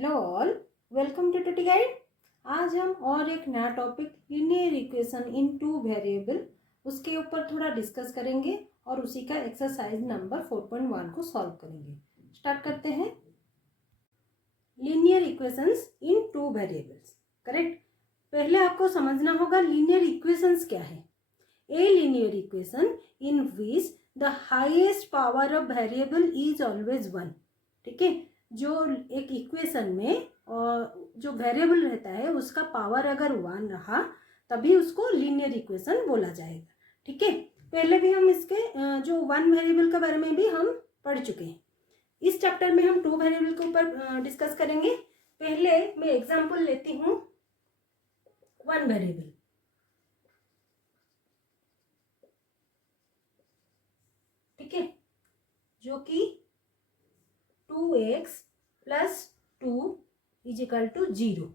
Hello all, welcome to टूटी guide. आज हम और एक नया topic linear equation in two variable उसके ऊपर थोड़ा डिस्कस करेंगे और उसी का एक्सरसाइज नंबर 4.1 को सॉल्व करेंगे। स्टार्ट करते हैं। लीनियर इक्वेशंस इन टू वेरिएबल्स, करेक्ट। पहले आपको समझना होगा लीनियर इक्वेशंस क्या है। ए linear equation in which the highest power of variable is always 1। ठीक है, जो एक इक्वेशन में जो वेरिएबल रहता है उसका पावर अगर 1 रहा तभी उसको लीनियर इक्वेशन बोला जाएगा। ठीक है, पहले भी हम इसके जो वन वेरिएबल के बारे में भी हम पढ़ चुके हैं। इस चैप्टर में हम टू वेरिएबल के ऊपर डिस्कस करेंगे। पहले मैं एग्जांपल लेती हूँ वन वेरिएबल। ठीक है, जो कि 2x plus 2 is equal to 0।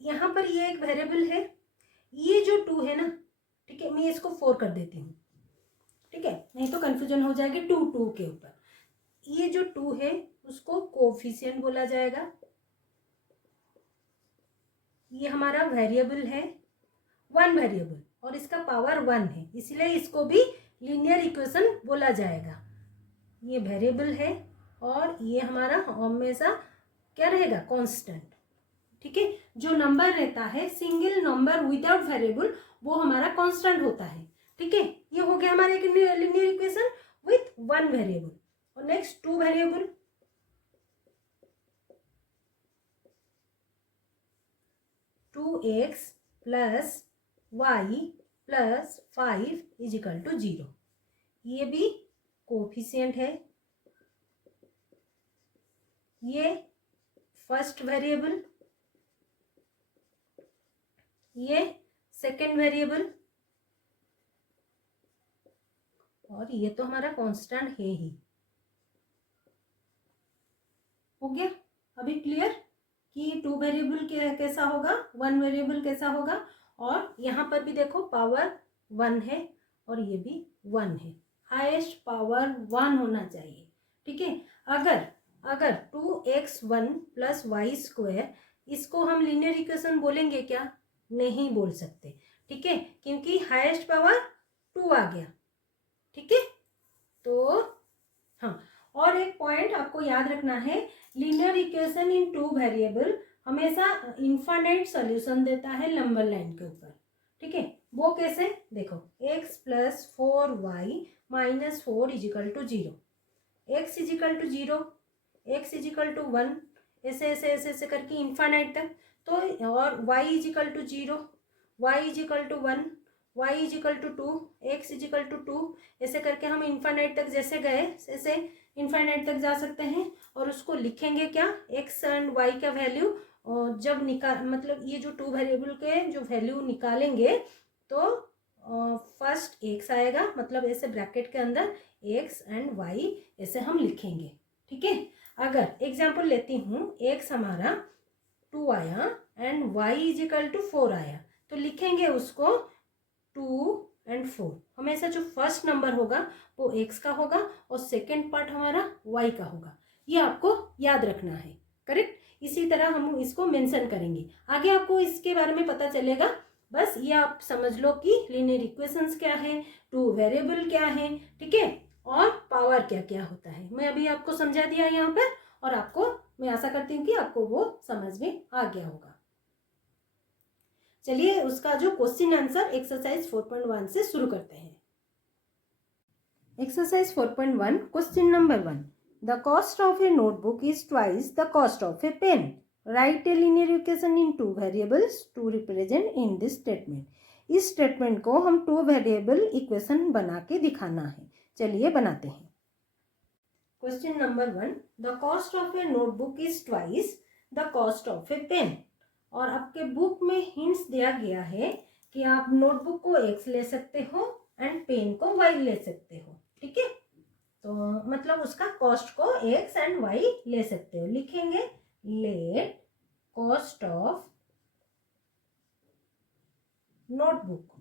यहाँ पर ये एक वेरिएबल है, ये जो 2 है ना, ठीक है, मैं इसको 4 कर देती हूँ। ठीक है, नहीं तो कंफ्यूजन हो जाएगी 2 के ऊपर। ये जो 2 है उसको कोफिशिएंट बोला जाएगा। ये हमारा वेरिएबल है, वन वेरिएबल, और इसका पावर 1 है, इसलिए इसको भी लीनियर इक्वेशन बोला जाएगा। ये वेरिएबल है और ये हमारा हमेशा क्या रहेगा, कांस्टेंट। ठीक है, जो नंबर रहता है सिंगल नंबर विदाउट वेरिएबल वो हमारा कांस्टेंट होता है। ठीक है, ये हो गया हमारा एक linear equation with one variable. और next two variable, two x plus y plus 5 is equal to 0। ये भी कोफिशिएंट है। ये फर्स्ट वेरिएबल, ये सेकेंड वेरिएबल, और ये तो हमारा कांस्टेंट है ही। हो गया अभी क्लियर कि टू वेरिएबल कैसा होगा, वन वेरिएबल कैसा होगा। और यहाँ पर भी देखो पावर 1 है और ये भी 1 है, हाईएस्ट पावर 1 होना चाहिए। ठीक है, अगर 2x1 प्लस वाई स्क्वायर, इसको हम लीनियर इक्वेशन बोलेंगे क्या? नहीं बोल सकते। ठीक है, क्योंकि हाईएस्ट पावर 2 आ गया। ठीक है, तो हाँ, और एक पॉइंट आपको याद रखना है, linear equation in two variable हमेशा इनफाइनाइट सॉल्यूशन देता है नंबर लाइन के ऊपर। ठीक है, वो कैसे, देखो x plus 4y minus 4 is equal to 0, x is equal to 0, x is equal to 1, ऐसे ऐसे ऐसे ऐसे करके इनफाइनाइट तक। तो और y is equal to 0, y is equal to 1, y is equal to 2, x is equal to 2, ऐसे करके हम इनफाइनाइट तक जैसे गए ऐसे इनफाइनाइट तक जा सकते हैं। और उसको लिखेंगे क्या, x एंड y का वैल्यू जब मतलब ये जो टू वेरिएबल के जो वैल्यू निकालेंगे तो फर्स्ट x आएगा, मतलब ऐसे ब्रैकेट के अंदर x एंड y ऐसे हम लिखेंगे। ठीक है, अगर एग्जाम्पल लेती हूँ, x हमारा 2 आया and y is equal to 4 आया, तो लिखेंगे उसको 2 एंड 4। हमेशा जो फर्स्ट नंबर होगा वो x का होगा और सेकेंड पार्ट हमारा y का होगा। ये आपको याद रखना है, करेक्ट। इसी तरह हम इसको मेंशन करेंगे, आगे आपको इसके बारे में पता चलेगा। बस ये आप समझ लो कि लीनियर इक्वेशंस क्या है, टू वेरिएबल क्या है, ठीक है, और पावर क्या क्या होता है। मैं अभी आपको समझा दिया यहाँ पर, और आपको मैं आशा करती हूँ कि आपको वो समझ में आ गया होगा। चलिए उसका जो क्वेश्चन आंसर एक्सरसाइज 4.1 से शुरू करते हैं। Exercise 4.1 question number 1, the cost of a notebook is twice the cost of a pen, write a linear equation in two variables to represent in this statement. इस स्टेटमेंट को हम two variable equation बना के दिखाना है। चलिए बनाते हैं। Question number 1, the cost of a notebook is twice the cost of a pen. और आपके बुक में हिंट्स दिया गया है कि आप नोटबुक को x ले सकते हो एंड पेन को y ले सकते हो। ठीक है, तो मतलब उसका कॉस्ट को x एंड y ले सकते हो। लिखेंगे let cost of notebook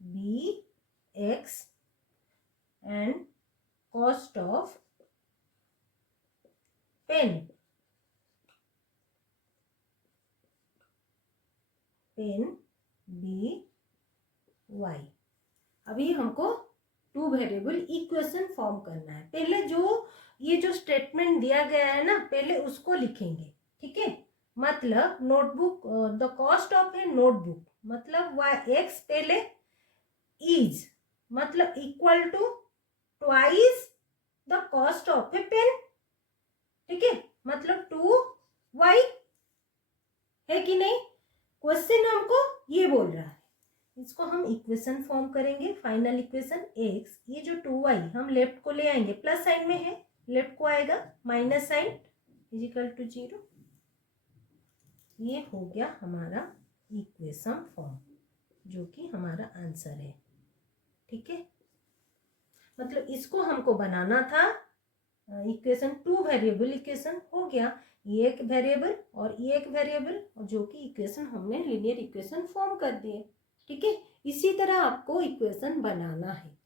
be x and cost of pen, pen be y. अभी हमको टू वेरिएबल इक्वेशन फॉर्म करना है। पहले जो ये जो स्टेटमेंट दिया गया है ना, पहले उसको लिखेंगे, ठीक है। मतलब notebook, the cost of a notebook, मतलब एक्स पहले इज मतलब equal to twice the cost of a pen, ठीक है, मतलब 2y है कि नहीं। क्वेश्चन हमको ये बोल रहा है, इसको हम इक्वेशन फॉर्म करेंगे। फाइनल इक्वेशन x, ये जो 2y हम लेफ्ट को ले आएंगे, प्लस साइन में है, लेफ्ट को आएगा माइनस साइन, इजिकल टू 0। ये हो गया हमारा इक्वेशन फॉर्म, जो कि हमारा आंसर है, ठीक है। मतलब इसको हमको बनाना था इक्वेशन, टू वेरिएबल इक्वेशन हो गया, ये एक वेरिएबल और ये एक वेरिएबल, और जो कि इक्वेशन हमने लीनियर इक्वेशन फॉर्म कर दिए, ठीक है। इसी तरह आपको इक्वेशन बनाना है।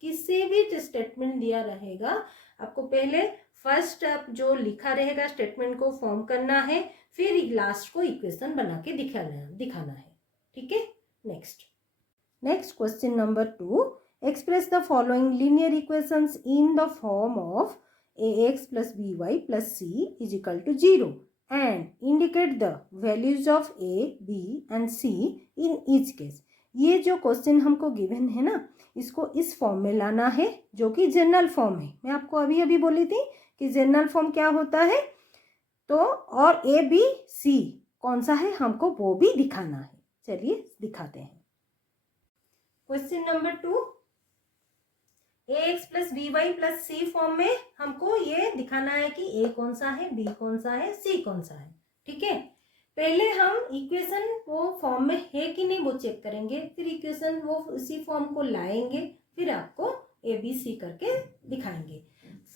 किसी भी स्टेटमेंट दिया रहेगा, आपको पहले फर्स्ट आप जो लिखा रहेगा स्टेटमेंट को फॉर्म करना है, फिर लास्ट को इक्वेशन बना के दिखाना है, ठीक है। Next question number 2, express the following linear equations in the form of ax plus by plus c is equal to 0 and indicate the values of a, b and c in each case। ये जो question हमको given है ना, इसको इस form में लाना है, जो कि जनरल फॉर्म है। मैं आपको अभी अभी बोली थी कि जनरल फॉर्म क्या होता है, तो और ए बी सी कौन सा है हमको वो भी दिखाना है। चलिए दिखाते हैं। Question number 2, ax plus b y plus c form में हमको ये दिखाना है कि a कौन सा है, b कौन सा है, c कौन सा है, ठीक है। पहले हम इक्वेशन वो फॉर्म में है कि नहीं वो चेक करेंगे, फिर इक्वेशन वो उसी फॉर्म को लाएंगे, फिर आपको a b c करके दिखाएंगे।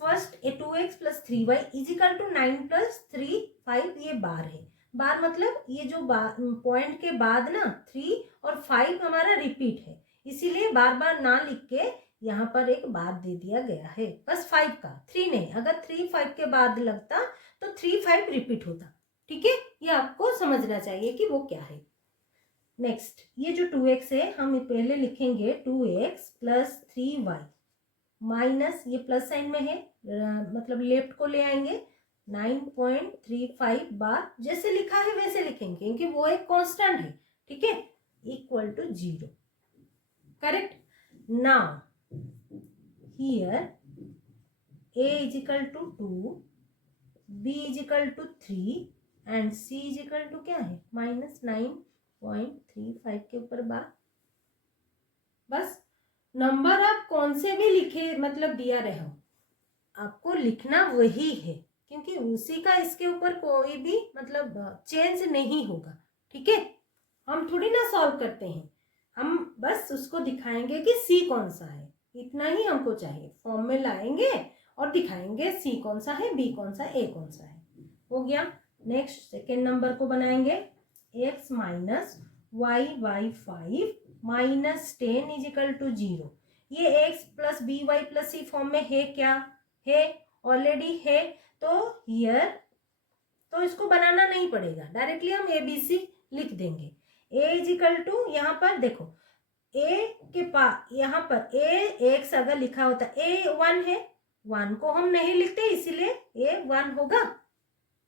First 2x plus 3y is equal to 9 plus 3 5, ये बार है। बार मतलब ये जो पॉइंट के बाद ना 3 और 5 हमारा रिपीट है, इसीलिए बार बार ना लिख के यहाँ पर एक बार दे दिया गया है, बस 5 का, 3 नहीं। अगर 3 5 के बाद लगता तो 3 5 रिपीट होता, ठीक है। ये आपको समझना चाहिए कि वो क्या है। नेक्स्ट, ये जो 2x है हम पहले लिखेंगे 2x प्लस 3y माइनस, ये प्लस साइन में है, मतलब लेफ्ट को ले आएंगे 9.35 बार, जैसे लिखा है वैसे लिखेंगे क्योंकि वो एक कांस्टेंट है, ठीक है, equal to 0, correct. Now here a is equal to 2, b is equal to 3 and c is equal to क्या है, माइनस 9.35 के ऊपर बार। बस नंबर आप कौन से भी लिखे, मतलब दिया रहे हो, आपको लिखना वही है, क्योंकि उसी का इसके ऊपर कोई भी मतलब चेंज नहीं होगा, ठीक है। हम थोड़ी ना सॉल्व करते हैं, हम बस उसको दिखाएंगे कि c कौन सा है, इतना ही हमको चाहिए। फॉर्म में लाएंगे और दिखाएंगे सी कौन सा है, बी कौन सा, ए कौन सा है, हो गया। नेक्स्ट सेकेंड नंबर को बनाएंगे, x minus y by 5 minus 10 is equal to 0। ये x plus b y plus c form में है, क्या है, ऑलरेडी है, तो हियर तो इसको बनाना नहीं पड़ेगा, डायरेक्टली हम ए बी सी लिख देंगे। a इज इक्वल टू, यहाँ पर देखो a के पास, यहाँ पर a x अगर लिखा होता, a 1 है, 1 को हम नहीं लिखते इसीलिए a 1 होगा,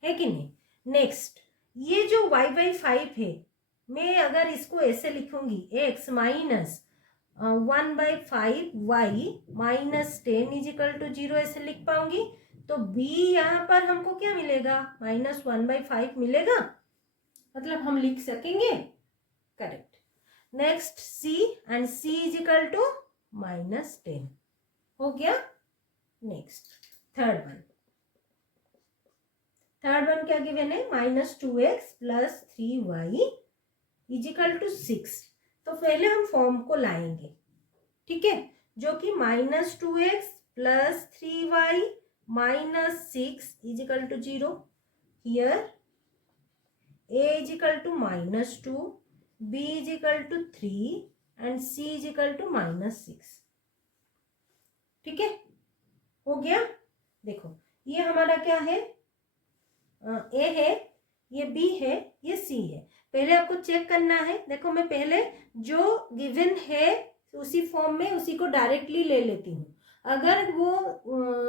है कि नहीं। नेक्स्ट, ये जो y बाई 5 है, मैं अगर इसको ऐसे लिखूंगी x minus 1 by 5 y minus 10 is equal to 0 ऐसे लिख पाऊंगी, तो b यहाँ पर हमको क्या मिलेगा, माइनस 1 बाई 5 मिलेगा, मतलब हम लिख सकेंगे, correct. Next c and c is equal to minus 10, हो गया। नेक्स्ट थर्ड वन क्या गिवन है, minus 2x plus 3y is equal to 6। तो पहले हम फॉर्म को लाएंगे, ठीक है, जो कि minus 2x plus 3y minus 6 is equal to 0। Here a is equal to minus 2, b is equal to 3 and c is equal to minus 6, ठीक है, हो गया। देखो ये हमारा क्या है, ए है, ये बी है, ये सी है। पहले आपको चेक करना है। देखो मैं पहले जो गिवन है उसी फॉर्म में उसी को डायरेक्टली ले लेती हूँ। अगर वो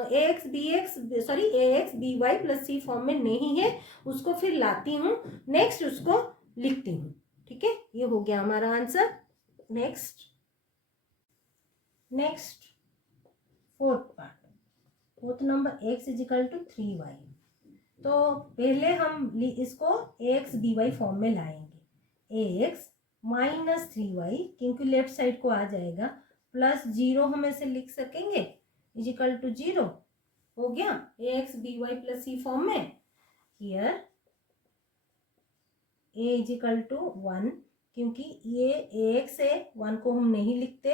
ए x b y plus c form में नहीं है उसको फिर लाती हूँ, नेक्स्ट उसको लिखती हूँ। ठीक है, ये हो गया हमारा answer. Next fourth number x is equal to 3y। तो पहले हम इसको एक्स बी वाई फॉर्म में लाएंगे। एक्स माइनस 3y क्योंकि लेफ्ट साइड को आ जाएगा, प्लस 0 हम ऐसे लिख सकेंगे इज इक्वल टू 0। हो गया x b y plus c form में। Here a is equal to 1 क्योंकि ये एक्स है, 1 को हम नहीं लिखते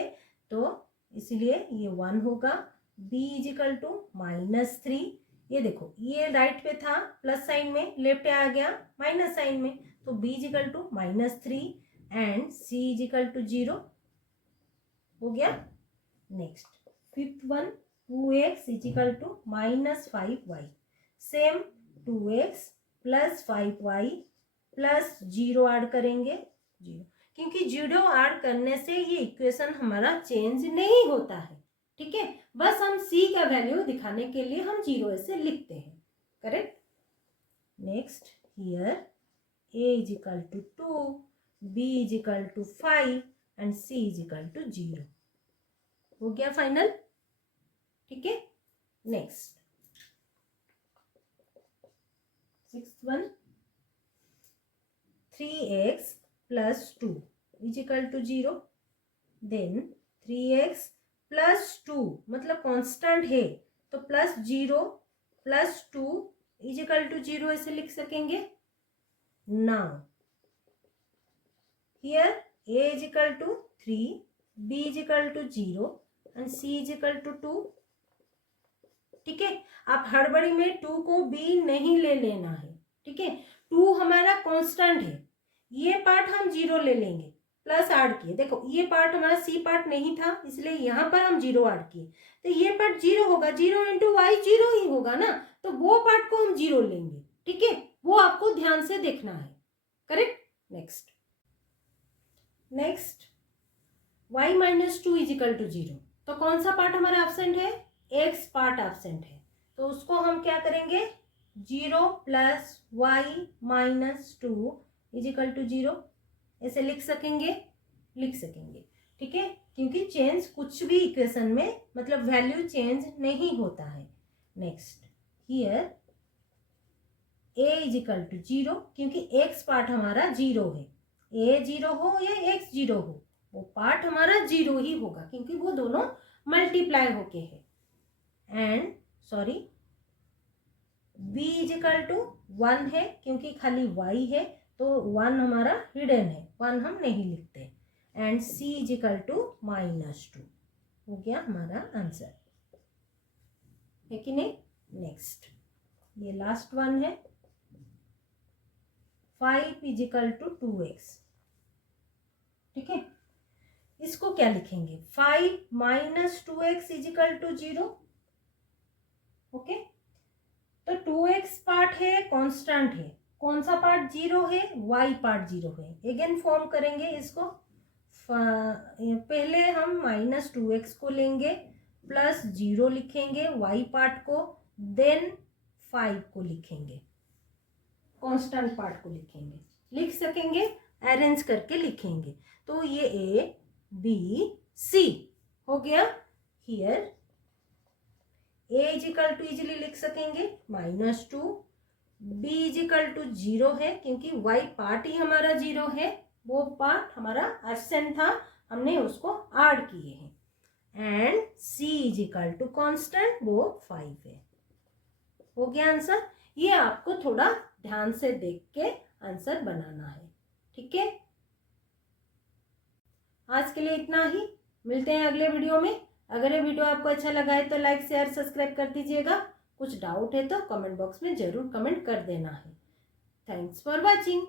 तो इसलिए ये 1 होगा। B is equal to -3। ये देखो ये राइट पे था प्लस साइन में, लेफ्ट पे आ गया माइनस साइन में, तो b is equal to -3 and c is equal to 0। हो गया। Next fifth one 2x is equal to -5y। Same 2x plus 5y plus 0 add करेंगे 0, क्योंकि 0 ऐड करने से ये इक्वेशन हमारा चेंज नहीं होता है। ठीक है, बस हम c का वैल्यू दिखाने के लिए हम 0 ऐसे लिखते हैं। Correct. Next here a is equal to 2, b is equal to 5 and c is equal to 0। हो गया फाइनल। ठीक है। Next sixth one 3x plus 2 is equal to 0। Then 3x plus 2 मतलब कांस्टेंट है तो plus 0 plus 2 is equal to 0 ऐसे लिख सकेंगे। Now here a is equal to 3, b is equal to 0 and c is equal to 2। ठीक है, आप हड़बड़ी में 2 को b नहीं ले लेना है। ठीक है, 2 हमारा कांस्टेंट है, ये पार्ट हम 0 ले लेंगे, प्लस ऐड किए। देखो ये पार्ट हमारा सी पार्ट नहीं था इसलिए यहाँ पर हम 0 ऐड किए, तो ये पार्ट 0 होगा, 0 इंटू वाई 0 ही होगा ना, तो वो पार्ट को हम 0 लेंगे। ठीक है, वो आपको ध्यान से देखना है। Correct. Next y minus 2 is equal to 0। तो कौन सा पार्ट हमारा एब्सेंट है, x पार्ट एब्सेंट है, तो उसको हम क्या करेंगे 0 plus y minus 2 is equal to 0 ऐसे लिख सकेंगे। ठीक है, क्योंकि चेंज कुछ भी इक्वेशन में मतलब वैल्यू चेंज नहीं होता है। Next here a is equal to 0 क्योंकि x पार्ट हमारा 0 है, a 0 हो या x 0 हो वो पार्ट हमारा 0 ही होगा क्योंकि वो दोनों मल्टीप्लाई होके है। And b is equal to 1 है क्योंकि खाली y है तो 1 हमारा हिडन है, 1 हम नहीं लिखते। And c is equal to -2। हो गया हमारा आंसर, है कि नहीं। नेक्स्ट ये लास्ट वन है 5 इज इक्वल टू 2x। ठीक है, इसको क्या लिखेंगे 5 minus 2x is equal to 0। Okay, तो 2x पार्ट है कांस्टेंट है, कौन सा पार्ट 0 है, y पार्ट 0 है। अगेन फॉर्म करेंगे इसको, पहले हम -2x को लेंगे प्लस 0 लिखेंगे y पार्ट को, देन 5 को लिखेंगे, कांस्टेंट पार्ट को लिखेंगे, लिख सकेंगे अरेंज करके लिखेंगे। तो ये a b c हो गया। Here a is equal to easily लिख सकेंगे -2, b इज इक्वल टू 0 है क्योंकि y पार्ट ही हमारा 0 है, वो पार्ट हमारा एब्सेंट था, हमने उसको ऐड किए हैं। And c is equal to constant वो 5 है। हो गया आंसर। ये आपको थोड़ा ध्यान से देख के आंसर बनाना है। ठीक है, आज के लिए इतना ही, मिलते हैं अगले वीडियो में। अगर ये वीडियो आपको अच्छा लगा है तो लाइक शेयर सब्सक्राइब कर दीजिएगा। कुछ डाउट है तो कमेंट बॉक्स में जरूर कमेंट कर देना है। Thanks for watching.